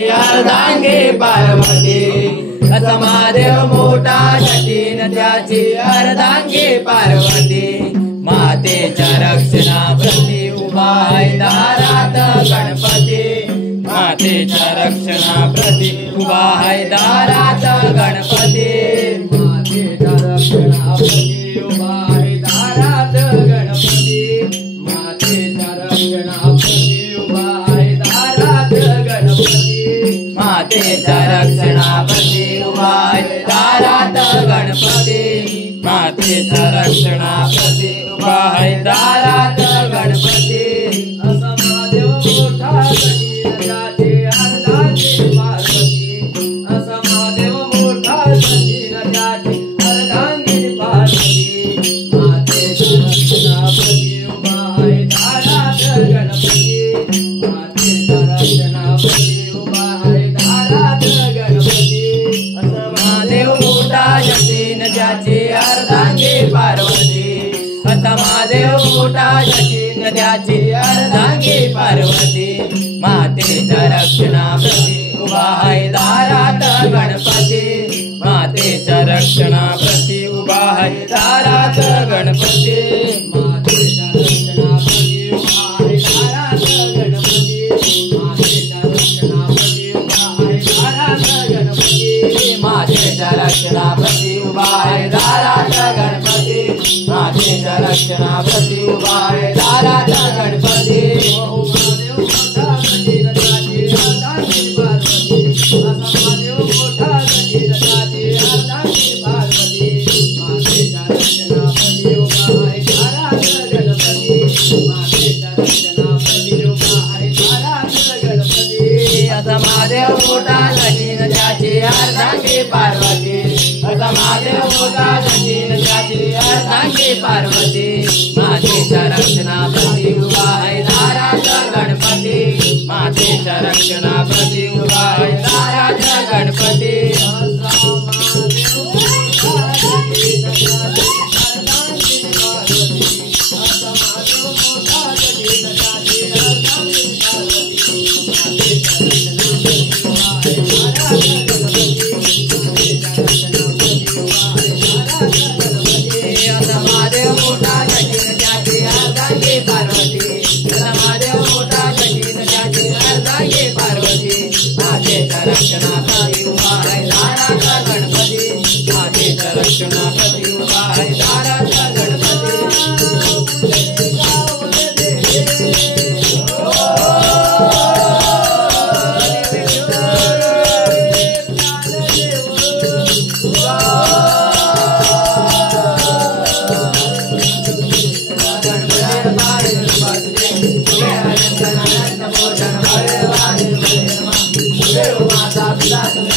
अर्धांगी पार्वती असा महादेव मोठा जटीन त्याची अर्धांगी पार्वती मातेच्या रक्षणाप्रती उभा आहे दारात गणपती मातेच्या रक्षणाप्रती उभा आहे दारात गणपती मातेच्या रक्षणाप्रती उभा आहे दारात गणपती मातेच्या रक्षणाप्रती उभा आहे दारात गणपती मातेच्या रक्षणाप्रती उभा आहे दारात गणपती मातेच्या रक्षणाप्रती उभा आहे दारात गणपती असा महादेव मोठा जटीन त्याची अर्धांगी पार्वती असा महादेव मोठा जटीन त्याची अर्धांगी पार्वती मातेच्या रक्षणाप्रती उभा आहे दारात गणपती मातेच्या रक्षणाप्रती उभा आहे दारात गणपती असा महादेव मोठा जटीन त्याची अर्धांगी पार्वती असा महादेव मोठा जटीन त्याची अर्धांगी पार्वती मातेच्या रक्षणाप्रती उभा आहे दारात गणपती मातेच्या रक्षणाप्रती उभा आहे दारात गणपती मातेच्या रक्षणाप्रती उभा आहे दारात गणपती मातेच्या रक्षणाप्रती उभा आहे दारात गणपती मातेच्या रक्षणाप्रती उभा आहे दारात गणपती मातेच्या रक्षणाप्रती उभा आहे दारात गणपती महादेव मोठा जटीन त्याची अर्धांगी पार्वती असा महादेव मोठा जटीन त्याची अर्धांगी पार्वती मातेच्या रक्षणाप्रती उभा आहे दारात गणपती मातेच्या रक्षणाप्रती उभा आहे दारात गणपती असा महादेव मोठा जटीन त्याची अर्धांगी पार्वती असा महादेव मोठा जटीन त्याची अर्धांगी पार्वती मातेच्या रक्षणाप्रती उभा आहे दारात गणपती मातेच्या रक्षणाप्रती उभा आहे दारात गणपती महादेव मोठा जटीन त्याची अर्धांगी पार्वती महादेव मोठा जटीन त्याची अर्धांगी पार्वती मातेच्या रक्षणाप्रती उभा आहे दारात गणपती मातेच्या रक्षणाप्रती उभा आहे दारात गणपती माता पिता